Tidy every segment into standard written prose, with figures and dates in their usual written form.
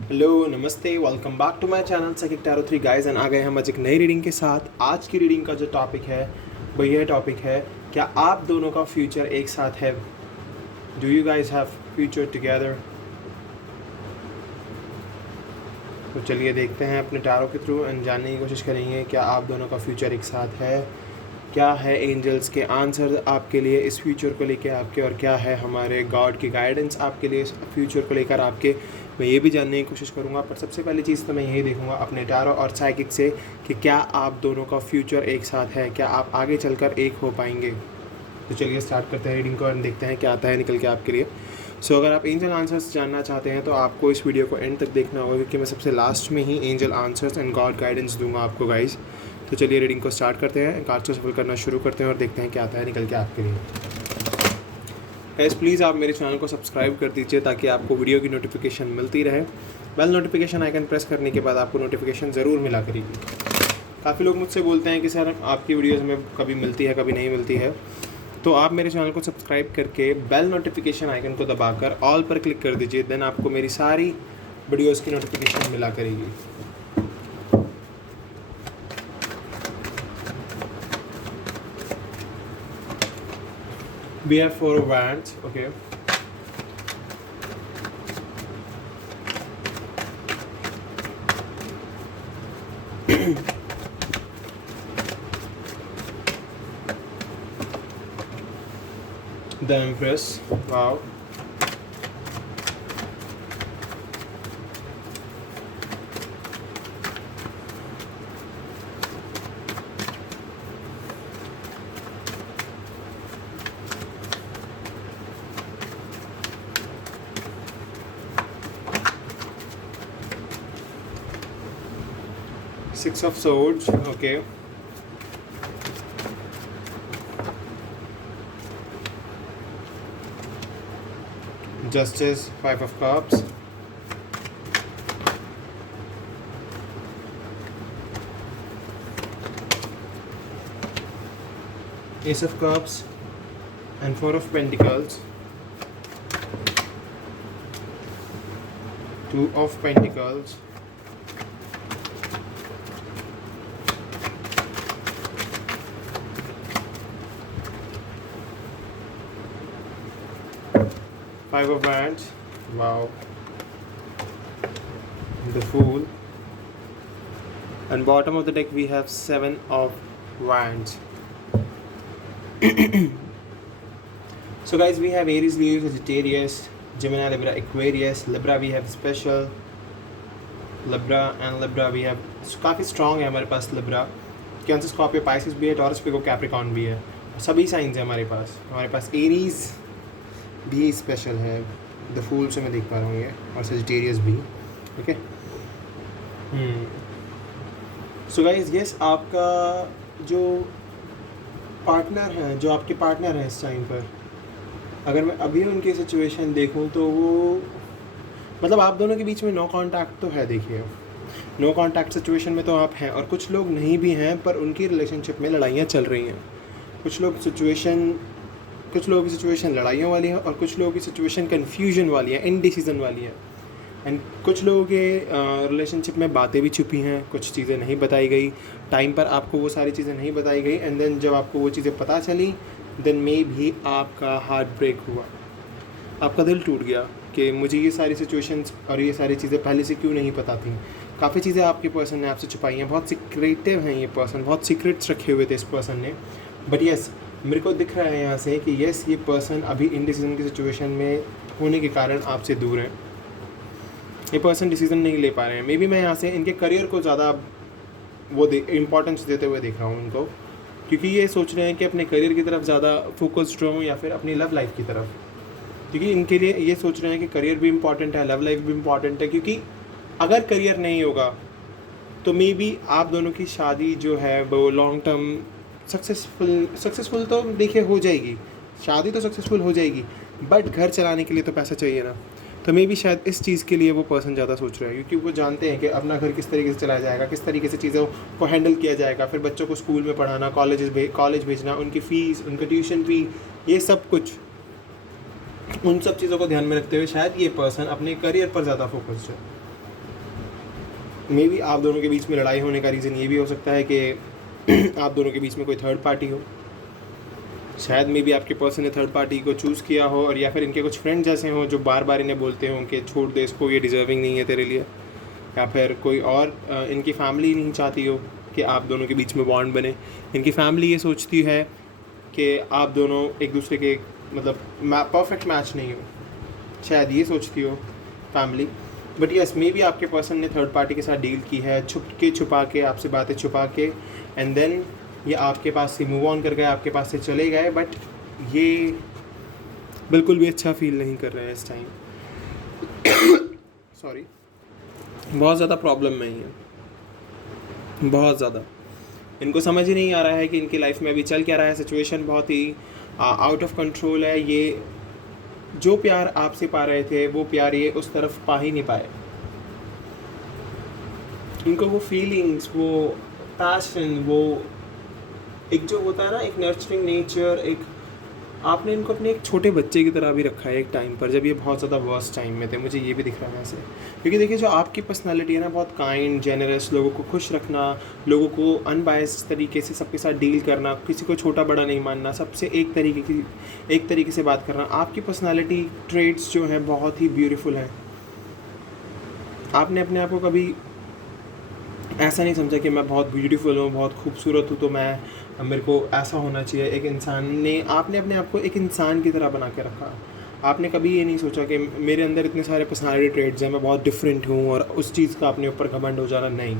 Hello नमस्ते, welcome back to my channel psychic tarot 3 guys. And आ गए हम आज एक नई रीडिंग के साथ। आज की रीडिंग का जो टॉपिक है वो ये टॉपिक है, क्या आप दोनों का फ्यूचर एक साथ है? Do you guys have future together? तो चलिए देखते हैं अपने टैरो के थ्रू एंड जानने की कोशिश करेंगे क्या आप दोनों का फ्यूचर एक साथ है। क्या है एंजल्स के आंसर आपके लिए इस फ्यूचर को लेकर आपके, और क्या है हमारे गॉड की गाइडेंस आपके लिए इस फ्यूचर को लेकर आपके, मैं ये भी जानने की कोशिश करूँगा। पर सबसे पहली चीज़ तो मैं यही देखूँगा अपने टैरो और साइकिक से कि क्या आप दोनों का फ्यूचर एक साथ है, क्या आप आगे चलकर एक हो पाएंगे। तो चलिए स्टार्ट करते हैं रीडिंग को एंड देखते हैं क्या आता है निकल के आपके लिए। सो अगर आप एंजल आंसर्स जानना चाहते हैं तो आपको इस वीडियो को एंड तक देखना होगा, क्योंकि मैं सबसे लास्ट में ही angel answers and god guidance दूंगा आपको गाइज। तो चलिए रीडिंग को स्टार्ट करते हैं, कार्ड्स को सफल करना शुरू करते हैं और देखते हैं क्या आता है निकल के आपके लिए। गाइस प्लीज़ आप मेरे चैनल को सब्सक्राइब कर दीजिए ताकि आपको वीडियो की नोटिफिकेशन मिलती रहे। बेल नोटिफिकेशन आइकन प्रेस करने के बाद आपको नोटिफिकेशन ज़रूर मिला करेगी। काफ़ी लोग मुझसे बोलते हैं कि सर आपकी वीडियोज़ में कभी मिलती है कभी नहीं मिलती है, तो आप मेरे चैनल को सब्सक्राइब करके बेल नोटिफिकेशन आइकन को दबाकर ऑल पर क्लिक कर दीजिए। देन आपको मेरी सारी वीडियोज़ की नोटिफिकेशन मिला करेगी। We have 4 of wands, okay. The Empress, wow. Six of Swords, okay. Justice, Five of Cups. Ace of Cups and Four of Pentacles. Two of Pentacles. Five of Wands, wow. The Fool. And bottom of the deck we have Seven of Wands. So guys, we have Aries, Leo, Sagittarius, Gemini, Libra, Aquarius. Libra we have special Libra, and Libra we have काफ़ी strong है हमारे पास Libra. Cancer, Scorpio, Pisces भी है, taurus, pico, Capricorn भी है। सभी science है हमारे पास एरीज भी स्पेशल है। द फूल से मैं देख पा रहा हूँ ये, और सजिटेरियस भी, ओके। सो गाइज यस, आपका जो पार्टनर है, जो आपके पार्टनर हैं इस टाइम पर, अगर मैं अभी उनकी सिचुएशन देखूं तो वो मतलब आप दोनों के बीच में नो कांटेक्ट तो है। देखिए नो कांटेक्ट सिचुएशन में तो आप हैं, और कुछ लोग नहीं भी हैं पर उनकी रिलेशनशिप में लड़ाइयाँ चल रही हैं। कुछ लोगों की सिचुएशन लड़ाइयों वाली है, और कुछ लोगों की सिचुएशन कन्फ्यूजन वाली है, इनडिसीजन वाली है। एंड कुछ लोगों के रिलेशनशिप में बातें भी छुपी हैं, कुछ चीज़ें नहीं बताई गई टाइम पर, आपको वो सारी चीज़ें नहीं बताई गई। एंड देन जब आपको वो चीज़ें पता चली, देन मे भी आपका हार्ट ब्रेक हुआ, आपका दिल टूट गया कि मुझे ये सारी सिचुएशंस और ये सारी चीज़ें पहले से क्यों नहीं पता थी। काफ़ी चीज़ें आपके पर्सन ने आपसे छुपाई हैं, बहुत सीक्रेटिव हैं ये पर्सन, बहुत सीक्रेट्स रखे हुए थे इस पर्सन ने। बट यस, मेरे को दिख रहा है यहाँ से कि यस, ये पर्सन अभी इनडिसीजन की सिचुएशन में होने के कारण आपसे दूर है। ये पर्सन डिसीजन नहीं ले पा रहे हैं। मे बी मैं यहाँ से इनके करियर को ज़्यादा इम्पोर्टेंस देते हुए देख रहा हूँ उनको, क्योंकि ये सोच रहे हैं कि अपने करियर की तरफ ज़्यादा फोकस्ड रहूँ या फिर अपनी लव लाइफ की तरफ, क्योंकि इनके लिए ये सोच रहे हैं कि करियर भी इम्पॉर्टेंट है, लव लाइफ भी इम्पॉर्टेंट है। क्योंकि अगर करियर नहीं होगा तो मे बी आप दोनों की शादी जो है वो लॉन्ग टर्म सक्सेसफुल तो देखिए हो जाएगी, शादी तो सक्सेसफुल हो जाएगी, बट घर चलाने के लिए तो पैसा चाहिए ना। तो मे बी शायद इस चीज़ के लिए वो पर्सन ज़्यादा सोच रहा है, क्योंकि वो जानते हैं कि अपना घर किस तरीके से चलाया जाएगा, किस तरीके से चीज़ों को हैंडल किया जाएगा, फिर बच्चों को स्कूल में पढ़ाना, कॉलेज भेजना, उनकी फ़ीस, उनका ट्यूशन फ़ी, ये सब कुछ, उन सब चीज़ों को ध्यान में रखते हुए शायद ये पर्सन अपने करियर पर ज़्यादा फोकस्ड है। मे बी आप दोनों के बीच में लड़ाई होने का रीज़न ये भी हो सकता है कि आप दोनों के बीच में कोई थर्ड पार्टी हो। शायद मे बी आपके पर्सन ने थर्ड पार्टी को चूज़ किया हो, और या फिर इनके कुछ फ्रेंड जैसे हों जो बार बार इन्हें बोलते हों कि छोड़ दे इसको, ये डिज़र्विंग नहीं है तेरे लिए। या फिर कोई और इनकी फैमिली नहीं चाहती हो कि आप दोनों के बीच में बॉन्ड बने। इनकी फैमिली ये सोचती है कि आप दोनों एक दूसरे के मतलब परफेक्ट मैच नहीं हो, शायद ये सोचती हो family. But yes, may be आपके पर्सन ने थर्ड पार्टी के साथ डील की है, छुपा के आपसे बातें छुपा के, एंड देन ये आपके पास से मूव ऑन कर गए, आपके पास से चले गए। बट ये बिल्कुल भी अच्छा फील नहीं कर रहे हैं इस टाइम। सॉरी, बहुत ज़्यादा प्रॉब्लम में ही है, बहुत ज़्यादा। इनको समझ ही नहीं आ रहा है कि इनकी लाइफ में अभी चल क्या रहा है। सिचुएशन बहुत ही आउट ऑफ कंट्रोल है। ये जो प्यार आपसे पा रहे थे वो प्यार ये उस तरफ पा ही नहीं पाए। इनको वो फीलिंग्स, वो पैशन, वो एक जो होता है ना, एक नर्चरिंग नेचर, एक आपने इनको अपने एक छोटे बच्चे की तरह भी रखा है एक टाइम पर, जब ये बहुत ज़्यादा वर्स्ट टाइम में थे। मुझे ये भी दिख रहा है ऐसे, क्योंकि देखिए जो आपकी पर्सनालिटी है ना, बहुत काइंड, जेनरस, लोगों को खुश रखना, लोगों को अनबायस्ड तरीके से सबके साथ डील करना, किसी को छोटा बड़ा नहीं मानना, सबसे एक तरीके से बात करना। आपकी पर्सनालिटी ट्रेड्स जो हैं बहुत ही ब्यूटीफुल हैं। आपने अपने आप को कभी ऐसा नहीं समझा कि मैं बहुत ब्यूटीफुल हूँ, बहुत खूबसूरत हूँ, तो मेरे को ऐसा होना चाहिए। एक इंसान ने, आपने अपने आप को एक इंसान की तरह बना के रखा। आपने कभी ये नहीं सोचा कि मेरे अंदर इतने सारे पर्सनालिटी ट्रेड्स हैं, मैं बहुत डिफरेंट हूँ, और उस चीज़ का अपने ऊपर घमंड हो जाना। नहीं,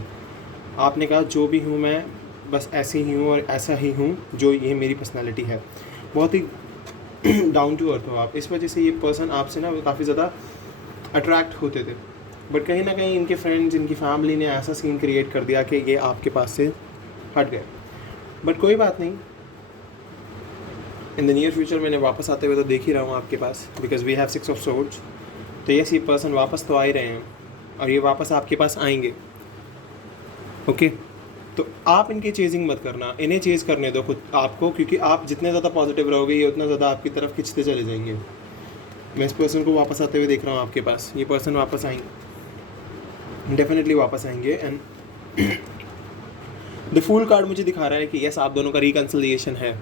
आपने कहा जो भी हूँ मैं बस ऐसे ही हूँ और ऐसा ही हूँ, जो ये मेरी पर्सनालिटी है। बहुत ही डाउन टू अर्थ हो आप। इस वजह से ये पर्सन आपसे ना काफ़ी ज़्यादा अट्रैक्ट होते थे। बट कहीं ना कहीं इनके फ्रेंड्स, इनकी फैमिली ने ऐसा सीन क्रिएट कर दिया कि ये आपके पास से हट गए। बट कोई बात नहीं, इन द नियर फ्यूचर मैंने वापस आते हुए तो देख ही रहा हूँ आपके पास, because we have 6 of swords. तो यस, ये पर्सन वापस तो आ ही रहे हैं, और ये वापस आपके पास आएंगे। ओके, तो आप इनकी चेजिंग मत करना, इन्हें चेज़ करने दो खुद आपको, क्योंकि आप जितने ज़्यादा पॉजिटिव रहोगे ये उतना ज़्यादा आपकी तरफ खिंचते चले जाएंगे। मैं इस पर्सन को वापस आते हुए देख रहा हूँ आपके पास। ये पर्सन वापस आएंगे, डेफिनेटली वापस आएंगे। एंड द फूल कार्ड मुझे दिखा रहा है कि यस, आप दोनों का रिकन्सिलिएशन है।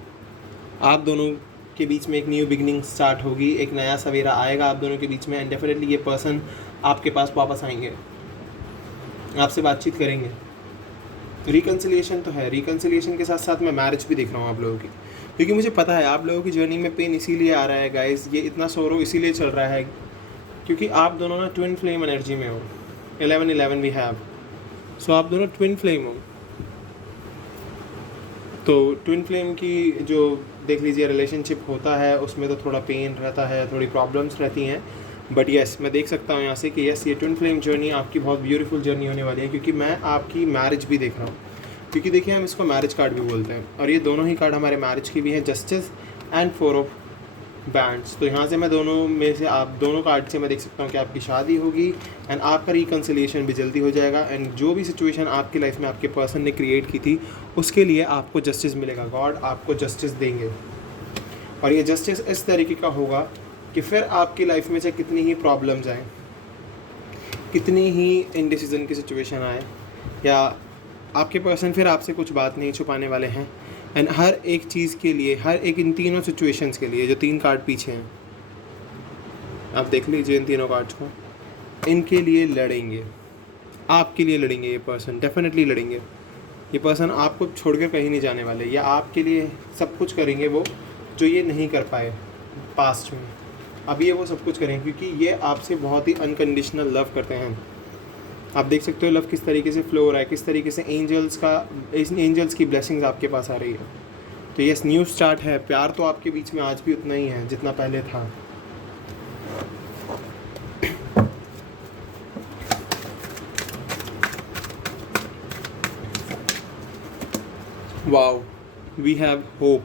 आप दोनों के बीच में एक न्यू बिगनिंग स्टार्ट होगी, एक नया सवेरा आएगा आप दोनों के बीच में। एंड डेफिनेटली ये पर्सन आपके पास वापस आएंगे, आपसे बातचीत करेंगे। रिकन्सिलिएशन तो है, रिकन्सिलिएशन के साथ साथ मैं मैरिज भी देख रहा हूँ आप लोगों की, क्योंकि मुझे पता है आप लोगों की जर्नी में पेन इसीलिए आ रहा है गाइस, ये इतना सोरो इसीलिए चल रहा है क्योंकि आप दोनों ना ट्विन फ्लेम एनर्जी में हो। 11-11 वी हैव, सो आप दोनों ट्विन फ्लेम हो। तो ट्विन फ्लेम की जो देख लीजिए रिलेशनशिप होता है, उसमें तो थोड़ा पेन रहता है, थोड़ी प्रॉब्लम्स रहती हैं। बट यस, मैं देख सकता हूँ यहाँ से कि यस, ये ट्विन फ्लेम जर्नी आपकी बहुत ब्यूटीफुल जर्नी होने वाली है, क्योंकि मैं आपकी मैरिज भी देख रहा हूँ। क्योंकि देखिए हम इसको मैरिज कार्ड भी बोलते हैं, और ये दोनों ही कार्ड हमारे मैरिज की भी हैं, जस्टिस एंड 4 ऑफ बैंड्स। तो यहाँ से मैं दोनों में से, आप दोनों कार्ड से मैं देख सकता हूँ कि आपकी शादी होगी एंड आपका रिकन्सिलिएशन भी जल्दी हो जाएगा। एंड जो भी सिचुएशन आपकी लाइफ में आपके पर्सन ने क्रिएट की थी, उसके लिए आपको जस्टिस मिलेगा। गॉड आपको जस्टिस देंगे, और ये जस्टिस इस तरीके का होगा कि फिर आपकी लाइफ में चाहे कितनी ही प्रॉब्लम्स आए, कितनी ही इनडिसीजन की सिचुएशन आए, या आपके पर्सन फिर आपसे कुछ बात नहीं छुपाने वाले हैं। एंड हर एक चीज़ के लिए, हर एक इन तीनों सिचुएशंस के लिए, जो 3 कार्ड पीछे हैं, आप देख लीजिए इन तीनों कार्ड्स को, इनके लिए लड़ेंगे, आपके लिए लड़ेंगे। ये पर्सन डेफिनेटली लड़ेंगे। ये पर्सन आपको छोड़कर कहीं नहीं जाने वाले, या आपके लिए सब कुछ करेंगे वो जो ये नहीं कर पाए पास्ट में। अब ये वो सब कुछ करेंगे क्योंकि ये आपसे बहुत ही अनकंडीशनल लव करते हैं। आप देख सकते हो लव किस तरीके से फ्लो हो रहा है, किस तरीके से एंजल्स की ब्लेसिंग्स आपके पास आ रही है। तो यस, न्यू स्टार्ट है। प्यार तो आपके बीच में आज भी उतना ही है जितना पहले था। Wow, we have hope.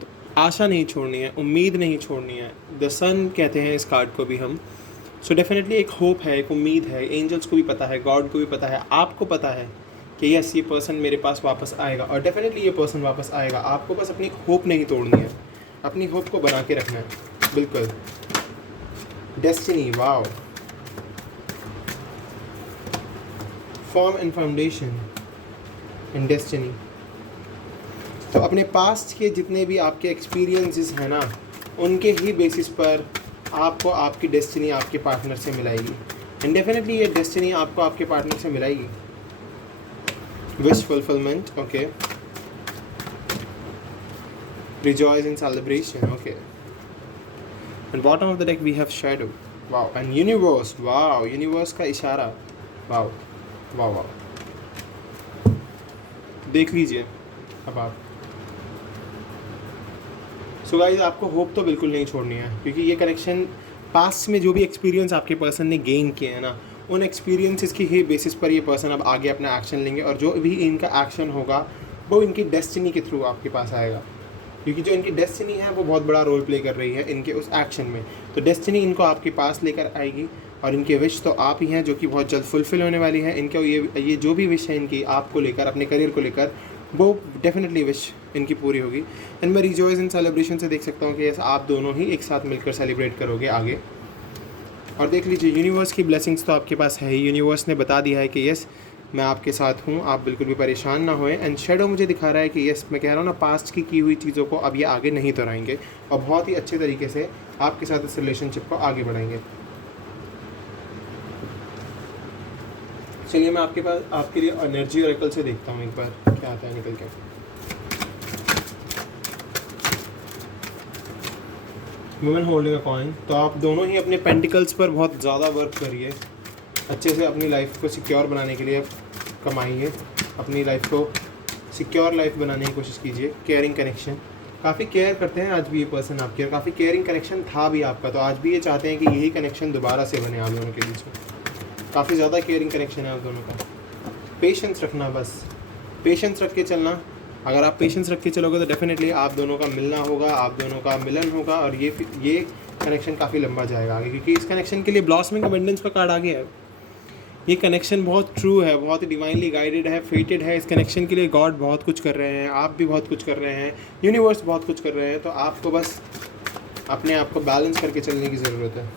तो आशा नहीं छोड़नी है, उम्मीद नहीं छोड़नी है। द सन कहते हैं इस कार्ड को भी हम। सो डेफिनेटली एक होप है, एक उम्मीद है। एंजल्स को भी पता है, गॉड को भी पता है, आपको पता है कि यस, ये पर्सन मेरे पास वापस आएगा, और डेफिनेटली ये पर्सन वापस आएगा। आपको बस अपनी होप नहीं तोड़नी है, अपनी होप को बना के रखना है। बिल्कुल, destiny. Wow, form and foundation in destiny. तो अपने पास्ट के जितने भी आपके एक्सपीरियंसेस हैं ना, उनके ही बेसिस पर आपको आपकी डेस्टिनी आपके पार्टनर से मिलाएगी। एंड डेफिनेटली ये डेस्टिनी आपको आपके पार्टनर से मिलाएगी। Wish fulfilment, okay. Rejoice in celebration, okay. And bottom of the deck we have shadow, wow. And universe, wow, universe का इशारा, वाओ वाओ वाओ। देख लीजिए अब आप। सो गाइस, आपको होप तो बिल्कुल नहीं छोड़नी है, क्योंकि ये कनेक्शन पास्ट में जो भी एक्सपीरियंस आपके पर्सन ने गेन किए हैं ना, उन एक्सपीरियंसेस की ही बेसिस पर ये पर्सन अब आगे अपना एक्शन लेंगे, और जो भी इनका एक्शन होगा वो इनकी डेस्टिनी के थ्रू आपके पास आएगा, क्योंकि जो इनकी डेस्टिनी है वो बहुत बड़ा रोल प्ले कर रही है इनके उस एक्शन में। तो डेस्टिनी इनको आपके पास लेकर आएगी, और इनके विश तो आप ही हैं जो कि बहुत जल्द फुलफिल होने वाली है। इनके ये जो भी विश है इनकी आपको लेकर, अपने करियर को लेकर, वो डेफिनेटली विश इनकी पूरी होगी। एंड मैं रिजॉइस इन सेलिब्रेशन से देख सकता हूँ कि आप दोनों ही एक साथ मिलकर सेलिब्रेट करोगे आगे। और देख लीजिए, यूनिवर्स की ब्लेसिंग्स तो आपके पास है ही। यूनिवर्स ने बता दिया है कि यस, मैं आपके साथ हूँ, आप बिल्कुल भी परेशान ना होएं। एंड शेडो मुझे दिखा रहा है कि यस, मैं कह रहा हूँ ना, पास्ट की हुई चीज़ों को अब ये आगे नहीं दोहराएंगे, और बहुत ही अच्छे तरीके से आपके साथ इस रिलेशनशिप को आगे बढ़ाएंगे। चलिए मैं आपके लिए एनर्जी ऑरेकल से देखता हूँ एक बार क्या आता है निकल के। Women holding a coin. तो आप दोनों ही अपने पेंटिकल्स पर बहुत ज़्यादा वर्क करिए, अच्छे से अपनी लाइफ को सिक्योर बनाने के लिए कमाइए, अपनी लाइफ को सिक्योर लाइफ बनाने की कोशिश कीजिए। केयरिंग कनेक्शन, काफ़ी केयर करते हैं आज भी ये पर्सन आपकी, और काफ़ी केयरिंग कनेक्शन था भी आपका, तो आज भी ये चाहते हैं कि यही कनेक्शन दोबारा से बने आप दोनों के बीच में। काफ़ी ज़्यादा केयरिंग कनेक्शन है आप दोनों का। पेशेंस रखना, बस पेशेंस रख के चलना। अगर आप पेशेंस रख के चलोगे तो डेफिनेटली आप दोनों का मिलना होगा, आप दोनों का मिलन होगा, और ये कनेक्शन काफ़ी लंबा जाएगा आगे, क्योंकि इस कनेक्शन के लिए ब्लॉसमिंग अबंडेंस का कार्ड आ गया है। ये कनेक्शन बहुत ट्रू है, बहुत ही डिवाइनली गाइडेड है, फेटेड है। इस कनेक्शन के लिए गॉड बहुत कुछ कर रहे हैं, आप भी बहुत कुछ कर रहे हैं, यूनिवर्स बहुत कुछ कर रहे हैं। तो आपको बस अपने आप को बैलेंस करके चलने की ज़रूरत है।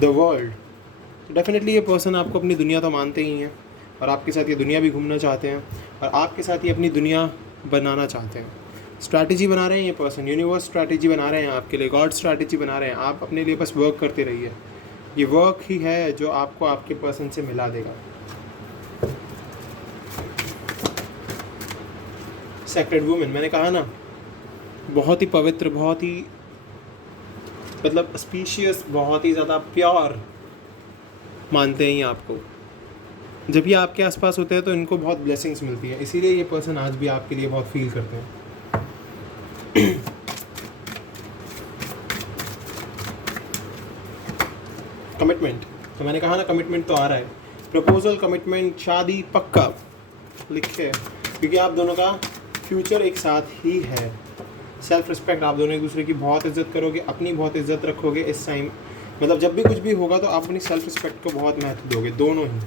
द वर्ल्ड, डेफिनेटली ये पर्सन आपको अपनी दुनिया तो मानते ही हैं, और आपके साथ ये दुनिया भी घूमना चाहते हैं, और आपके साथ ये अपनी दुनिया बनाना चाहते हैं। स्ट्रैटेजी बना रहे हैं ये पर्सन, यूनिवर्स स्ट्रैटेजी बना रहे हैं आपके लिए, गॉड स्ट्रैटेजी बना रहे हैं। आप अपने लिए बस वर्क करते रहिए, ये वर्क ही है जो आपको आपके पर्सन से मिला देगा। सेक्रेड वुमेन, मैंने कहा ना, बहुत ही पवित्र, बहुत ही मतलब स्पीशियस, बहुत ही ज़्यादा प्योर मानते हैं ये आपको। जब ये आपके आसपास होते हैं तो इनको बहुत ब्लेसिंग्स मिलती है, इसीलिए ये पर्सन आज भी आपके लिए बहुत फील करते हैं। कमिटमेंट, तो मैंने कहा ना, कमिटमेंट तो आ रहा है। प्रपोजल, कमिटमेंट, शादी पक्का लिखे, क्योंकि आप दोनों का फ्यूचर एक साथ ही है। सेल्फ रिस्पेक्ट, आप दोनों एक दूसरे की बहुत इज्जत करोगे, अपनी बहुत इज्जत रखोगे इस टाइम, मतलब जब भी कुछ भी होगा तो आप अपनी सेल्फ रिस्पेक्ट को बहुत महत्व दोगे, दोनों ही।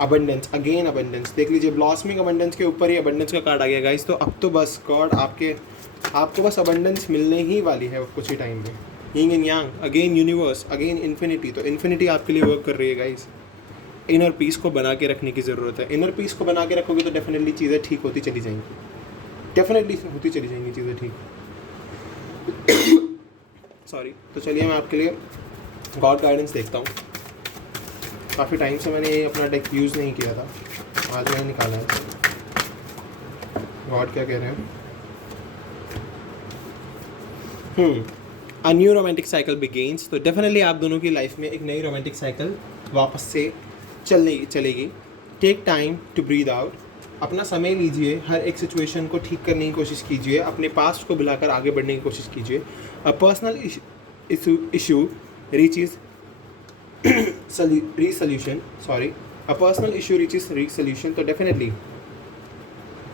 अबंडेंस, अगेन अबंडेंस, देख लीजिए ब्लॉसमिंग अबंडेंस के ऊपर ही अबंडेंस का कार्ड आ गया गाइस। तो अब तो बस गॉड आपको बस अबंडेंस मिलने ही वाली है कुछ ही टाइम में। Yin and yang, again universe, again infinity. तो इन्फिनिटी आपके लिए वर्क कर रही है गाइस। इनर पीस को बना के रखने की ज़रूरत है। इनर पीस को बना के रखोगे तो डेफिनेटली चीज़ें ठीक होती चली जाएंगी, डेफिनेटली होती चली जाएंगी चीज़ें ठीक। सॉरी। तो चलिए मैं आपके लिए गॉड गाइडेंस देखता हूँ। काफ़ी टाइम से मैंने ये अपना डेक यूज़ नहीं किया था, आज मैंने निकाला है। गॉड क्या कह रहे हैं? A new romantic cycle begins. तो डेफिनेटली आप दोनों की लाइफ में एक नई रोमांटिक साइकिल वापस से चलेगी। Take time to breathe out, अपना समय लीजिए, हर एक सिचुएशन को ठीक करने की कोशिश कीजिए, अपने पास्ट को भुलाकर आगे बढ़ने की कोशिश कीजिए। A personal issue reaches resolution, a personal issue reaches resolution। तो डेफिनेटली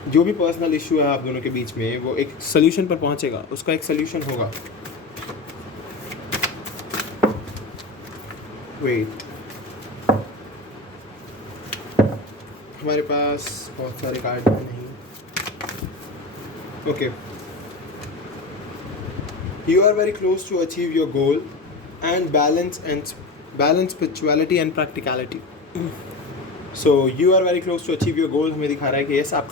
जो भी पर्सनल इशू है आप दोनों के बीच में, वो एक सोल्यूशन पर पहुंचेगा, उसका एक सोल्यूशन होगा। वेट, हमारे पास बहुत सारे कार्ड नहीं। Okay, you are very close to achieve your goal and balance spirituality and practicality. So you are very close to achieve your goal हमें दिखा रहा है कि यस आप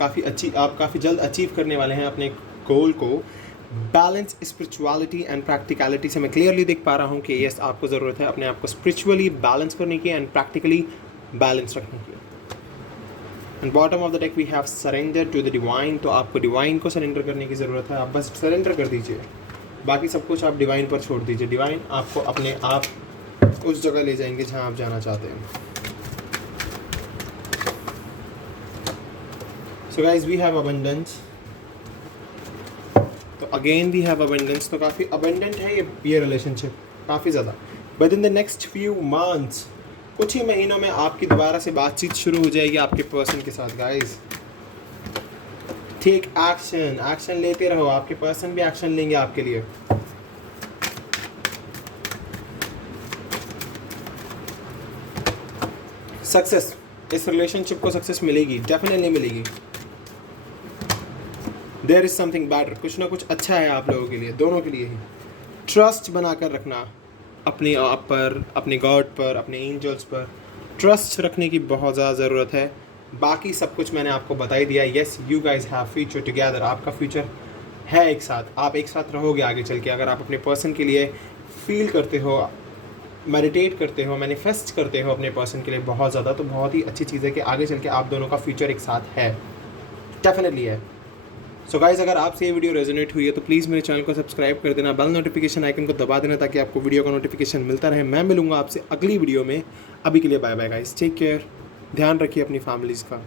काफ़ी जल्द अचीव करने वाले हैं अपने गोल को। बैलेंस स्पिरिचुअलिटी एंड प्रैक्टिकलिटी से मैं क्लियरली देख पा रहा हूँ कि यस आपको ज़रूरत है अपने आप को स्पिरिचुअली बैलेंस करने की एंड प्रैक्टिकली बैलेंस रखने की। And bottom of the deck we have surrender to the divine. तो आपको डिवाइन को सरेंडर करने की ज़रूरत है, आप बस सरेंडर कर दीजिए, बाकी सब कुछ आप डिवाइन पर छोड़ दीजिए। डिवाइन आपको अपने आप उस जगह ले जाएंगे जहाँ आप जाना चाहते हैं। So guys we have abundance, तो अगेन वी हैव अबंडेंस। तो काफ़ी अबंडेंट है ये रिलेशनशिप काफ़ी ज़्यादा। But in the next few months, कुछ ही महीनों में आपकी दोबारा से बातचीत शुरू हो जाएगी आपके पर्सन के साथ। गाइज टेक एक्शन, एक्शन लेते रहो, आपके पर्सन भी एक्शन लेंगे आपके लिए। सक्सेस, इस रिलेशनशिप को सक्सेस मिलेगी, डेफिनेटली मिलेगी। देयर इज समथिंग बेटर, कुछ ना कुछ अच्छा है आप लोगों के लिए, दोनों के लिए ही। ट्रस्ट बनाकर रखना अपने आप पर, अपने गॉड पर, अपने एंजल्स पर ट्रस्ट रखने की बहुत ज़्यादा ज़रूरत है। बाकी सब कुछ मैंने आपको बता ही दिया। Yes you guys have future together, आपका फ्यूचर है एक साथ, आप एक साथ रहोगे आगे चल के। अगर आप अपने पर्सन के लिए फील करते हो, मेडिटेट करते हो, मैनिफेस्ट करते हो अपने पर्सन के लिए बहुत ज़्यादा, तो बहुत ही अच्छी चीज़ है कि आगे चल के आप दोनों का फ्यूचर एक साथ है, डेफिनेटली है। सो गाइज़ अगर आपसे ये वीडियो रेजोनेट हुई है तो प्लीज़ मेरे चैनल को सब्सक्राइब कर देना, बेल नोटिफिकेशन आइकन को दबा देना ताकि आपको वीडियो का नोटिफिकेशन मिलता रहे। मैं मिलूंगा आपसे अगली वीडियो में, अभी के लिए bye bye guys, take care, ध्यान रखिए अपनी फैमिलीज़ का।